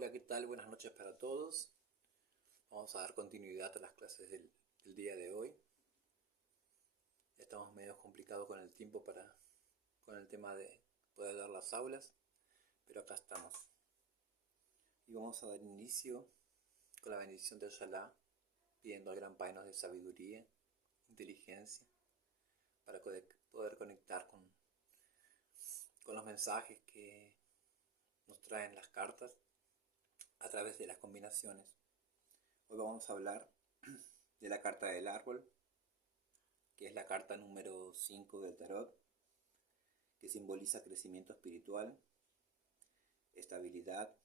Hola, ¿qué tal? Buenas noches para todos. Vamos a dar continuidad a las clases del día de hoy. Estamos medio complicados con el tiempo con el tema de poder dar las aulas, pero acá estamos. Y vamos a dar inicio con la bendición de Alá, pidiendo al Gran Pai nos dé sabiduría, inteligencia, para poder conectar con los mensajes que nos traen las cartas a través de las combinaciones. Hoy vamos a hablar de la carta del árbol, que es la carta número 5 del tarot, que simboliza crecimiento espiritual, estabilidad,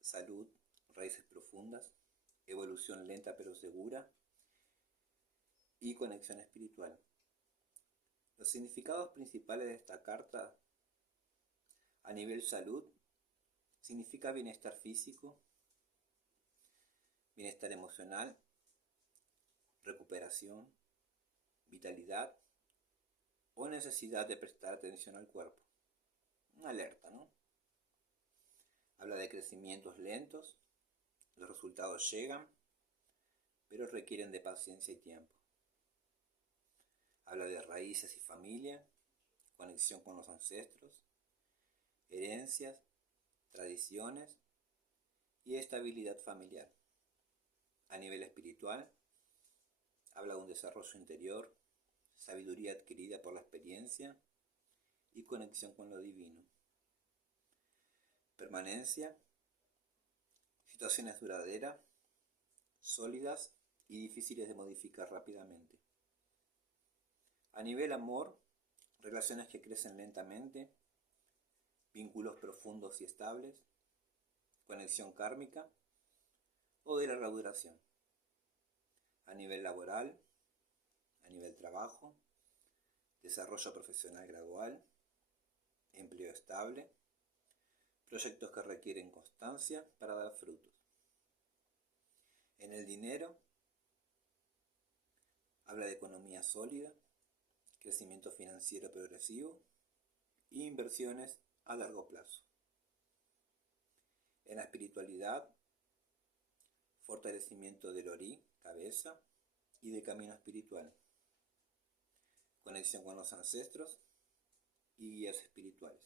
salud, raíces profundas, evolución lenta pero segura y conexión espiritual. Los significados principales de esta carta a nivel salud significa bienestar físico, bienestar emocional, recuperación, vitalidad o necesidad de prestar atención al cuerpo. Una alerta, ¿no? Habla de crecimientos lentos, los resultados llegan, pero requieren de paciencia y tiempo. Habla de raíces y familia, conexión con los ancestros, herencias, tradiciones y estabilidad familiar. A nivel espiritual, habla de un desarrollo interior, sabiduría adquirida por la experiencia y conexión con lo divino. Permanencia, situaciones duraderas, sólidas y difíciles de modificar rápidamente. A nivel amor, relaciones que crecen lentamente, vínculos profundos y estables, conexión kármica o de larga duración. A nivel laboral, a nivel trabajo, desarrollo profesional gradual, empleo estable, proyectos que requieren constancia para dar frutos. En el dinero, habla de economía sólida, crecimiento financiero progresivo e inversiones a largo plazo. En la espiritualidad, fortalecimiento del orí, cabeza y del camino espiritual, conexión con los ancestros y guías espirituales.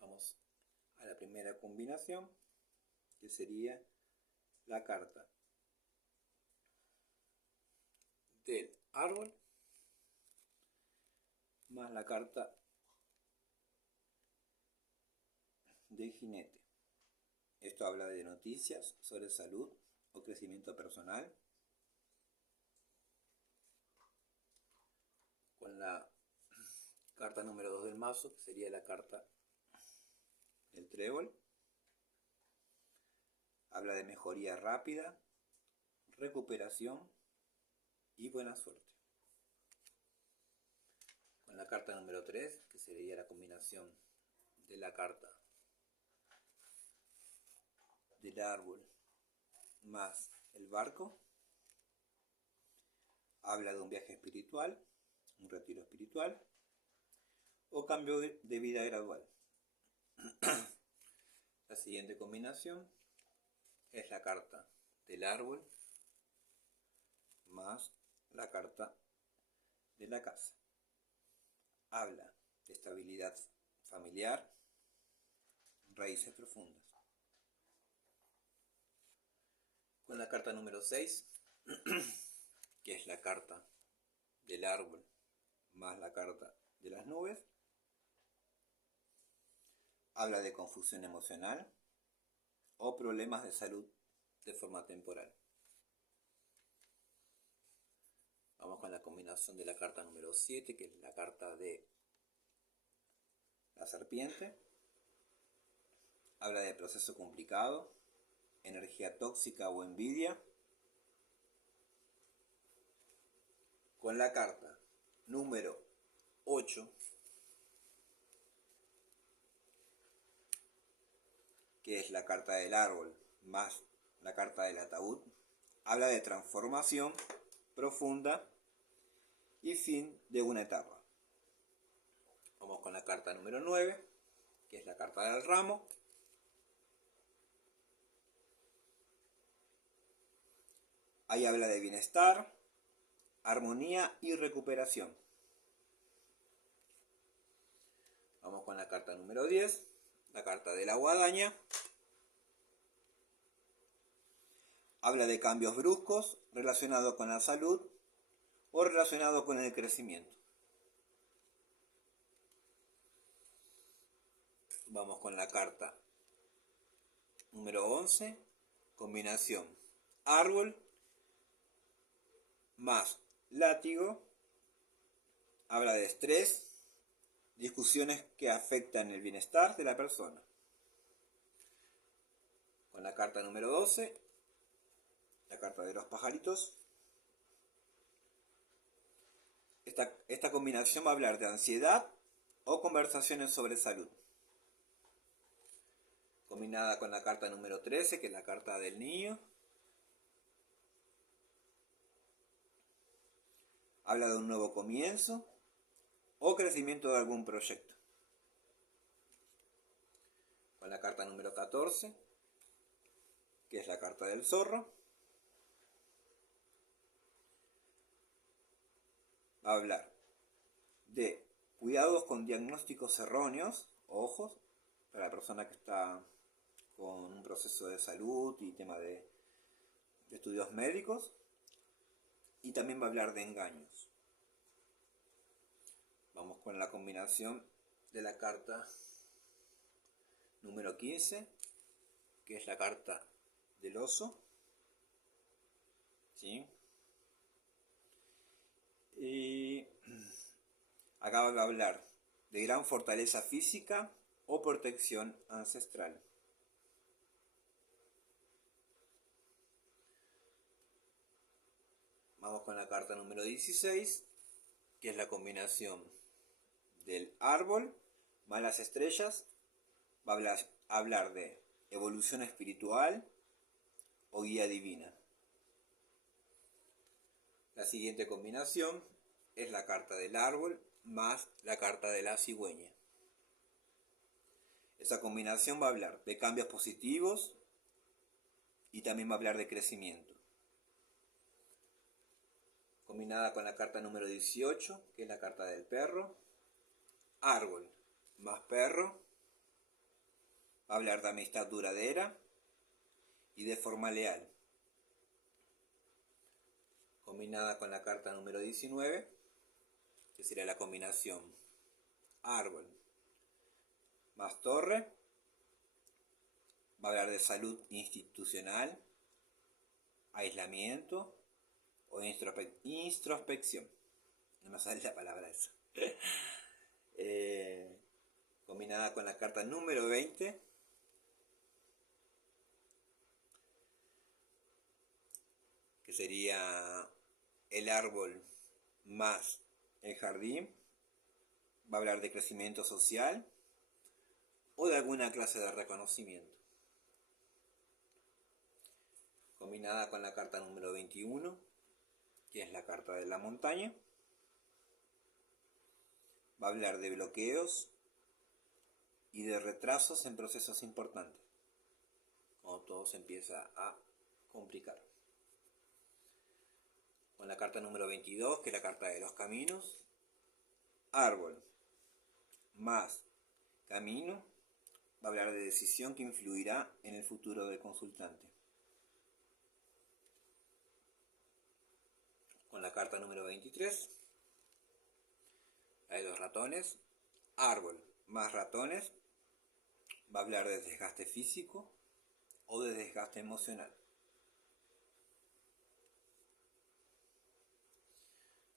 Vamos a la primera combinación, que sería la carta del árbol más la carta del jinete. Esto habla de noticias sobre salud o crecimiento personal. Con la carta número 2 del mazo, que sería la carta del trébol, habla de mejoría rápida, recuperación y buena suerte. Con la carta número 3, que sería la combinación de la carta del árbol más el barco, habla de un viaje espiritual, un retiro espiritual o cambio de vida gradual. La siguiente combinación es la carta del árbol más la carta de la casa. Habla de estabilidad familiar, raíces profundas. Con la carta número 6, que es la carta del árbol más la carta de las nubes, habla de confusión emocional o problemas de salud de forma temporal. Vamos con la combinación de la carta número 7, que es la carta de la serpiente. Habla de proceso complicado, energía tóxica o envidia. Con la carta número 8, que es la carta del árbol más la carta del ataúd, habla de transformación profunda y fin de una etapa. Vamos con la carta número 9, que es la carta del ramo. Ahí habla de bienestar, armonía y recuperación. Vamos con la carta número 10, la carta de la guadaña. Habla de cambios bruscos relacionados con la salud o relacionados con el crecimiento. Vamos con la carta número 11, combinación árbol más látigo. Habla de estrés, discusiones que afectan el bienestar de la persona. Con la carta número 12, la carta de los pajaritos. Esta combinación va a hablar de ansiedad o conversaciones sobre salud. Combinada con la carta número 13, que es la carta del niño. Habla de un nuevo comienzo o crecimiento de algún proyecto. Con la carta número 14, que es la carta del zorro. Va a hablar de cuidados con diagnósticos erróneos, ojos, para la persona que está con un proceso de salud y tema de estudios médicos. Y también va a hablar de engaños. Vamos con la combinación de la carta número 15, que es la carta del oso. ¿Sí? Y acá va a hablar de gran fortaleza física o protección ancestral. Vamos con la carta número 16, que es la combinación del árbol más las estrellas. Va a hablar de evolución espiritual o guía divina. La siguiente combinación es la carta del árbol más la carta de la cigüeña. Esa combinación va a hablar de cambios positivos y también va a hablar de crecimiento. Combinada con la carta número 18, que es la carta del perro. Árbol más perro. Va a hablar de amistad duradera y de forma leal. Combinada con la carta número 19, que sería la combinación árbol más torre. Va a hablar de salud institucional, aislamiento o introspección. No me sale la palabra esa. Combinada con la carta número 20, que sería el árbol más el jardín. Va a hablar de crecimiento social o de alguna clase de reconocimiento. Combinada con la carta número 21, que es la carta de la montaña. Va a hablar de bloqueos y de retrasos en procesos importantes, cuando todo se empieza a complicar. Con la carta número 22, que es la carta de los caminos. Árbol más camino. Va a hablar de decisión que influirá en el futuro del consultante. Con la carta número 23, la de los ratones. Árbol más ratones. Va a hablar de desgaste físico o de desgaste emocional.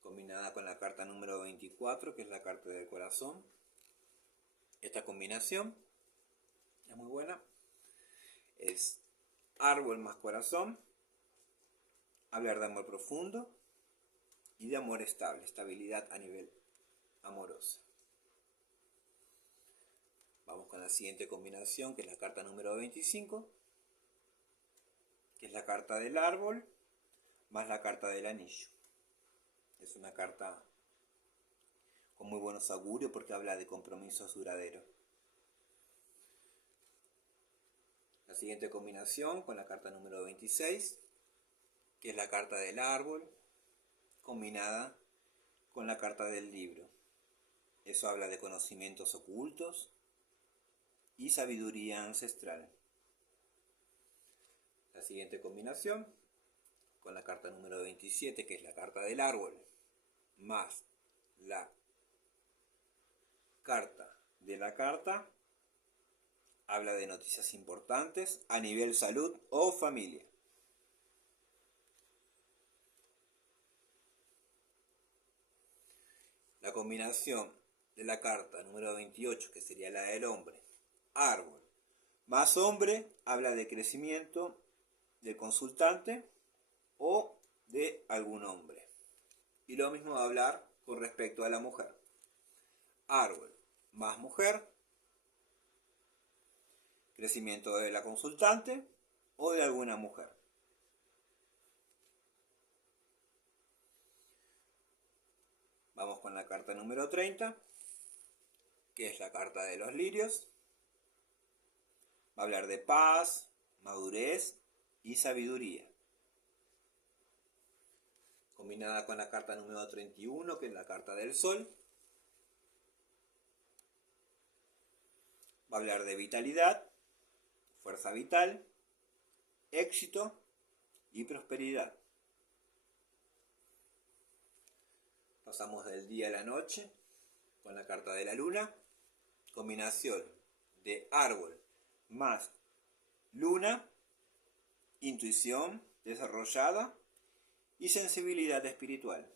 Combinada con la carta número 24, que es la carta del corazón. Esta combinación es muy buena. Es árbol más corazón. Hablar de amor profundo y de amor estable, estabilidad a nivel amoroso. Vamos con la siguiente combinación, que es la carta número 25, que es la carta del árbol más la carta del anillo. Es una carta con muy buenos augurios porque habla de compromisos duraderos. siguiente combinación con la carta número 26, que es la carta del árbol, combinada con la carta del libro. Eso habla de conocimientos ocultos y sabiduría ancestral. La siguiente combinación con la carta número 27, que es la carta del árbol, más la carta de la carta, habla de noticias importantes a nivel salud o familia. La combinación de la carta número 28, que sería la del hombre, árbol, más hombre, habla de crecimiento del consultante o de algún hombre. Y lo mismo va a hablar con respecto a la mujer. Árbol más mujer, crecimiento de la consultante o de alguna mujer. Vamos con la carta número 30, que es la carta de los lirios. Va a hablar de paz, madurez y sabiduría. Combinada con la carta número 31, que es la carta del sol. Va a hablar de vitalidad, fuerza vital, éxito y prosperidad. Pasamos del día a la noche con la carta de la luna. Combinación de árbol más luna, intuición desarrollada y sensibilidad espiritual.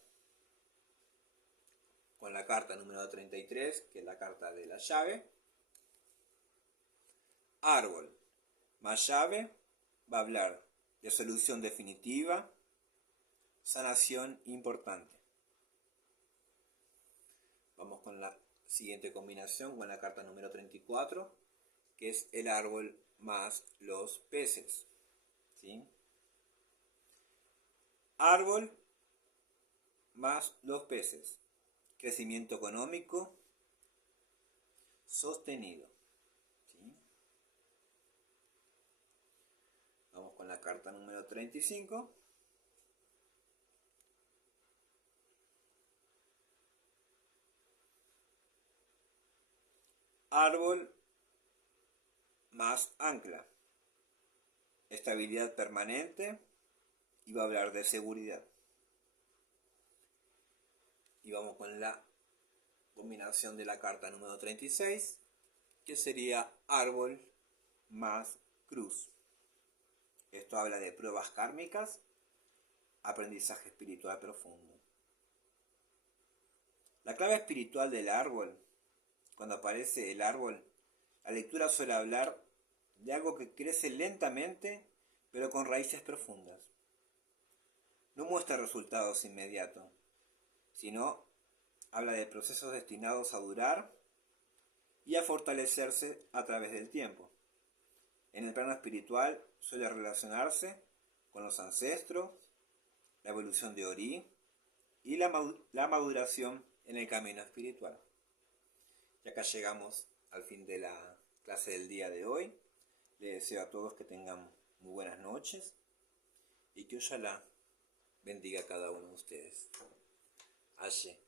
Con la carta número 33, que es la carta de la llave. Árbol más llave va a hablar de solución definitiva, sanación importante. Vamos con la siguiente combinación, con la carta número 34, que es el árbol más los peces. ¿Sí? Árbol más los peces. Crecimiento económico sostenido. ¿Sí? Vamos con la carta número 35. Árbol más ancla. Estabilidad permanente y va a hablar de seguridad. Y vamos con la combinación de la carta número 36, que sería árbol más cruz. Esto habla de pruebas kármicas, aprendizaje espiritual profundo. La clave espiritual del árbol, cuando aparece el árbol, la lectura suele hablar de algo que crece lentamente, pero con raíces profundas. No muestra resultados inmediatos, sino habla de procesos destinados a durar y a fortalecerse a través del tiempo. En el plano espiritual suele relacionarse con los ancestros, la evolución de Ori y la maduración en el camino espiritual. Y acá llegamos al fin de la clase del día de hoy. Les deseo a todos que tengan muy buenas noches y que Ojalá bendiga a cada uno de ustedes. Ashe.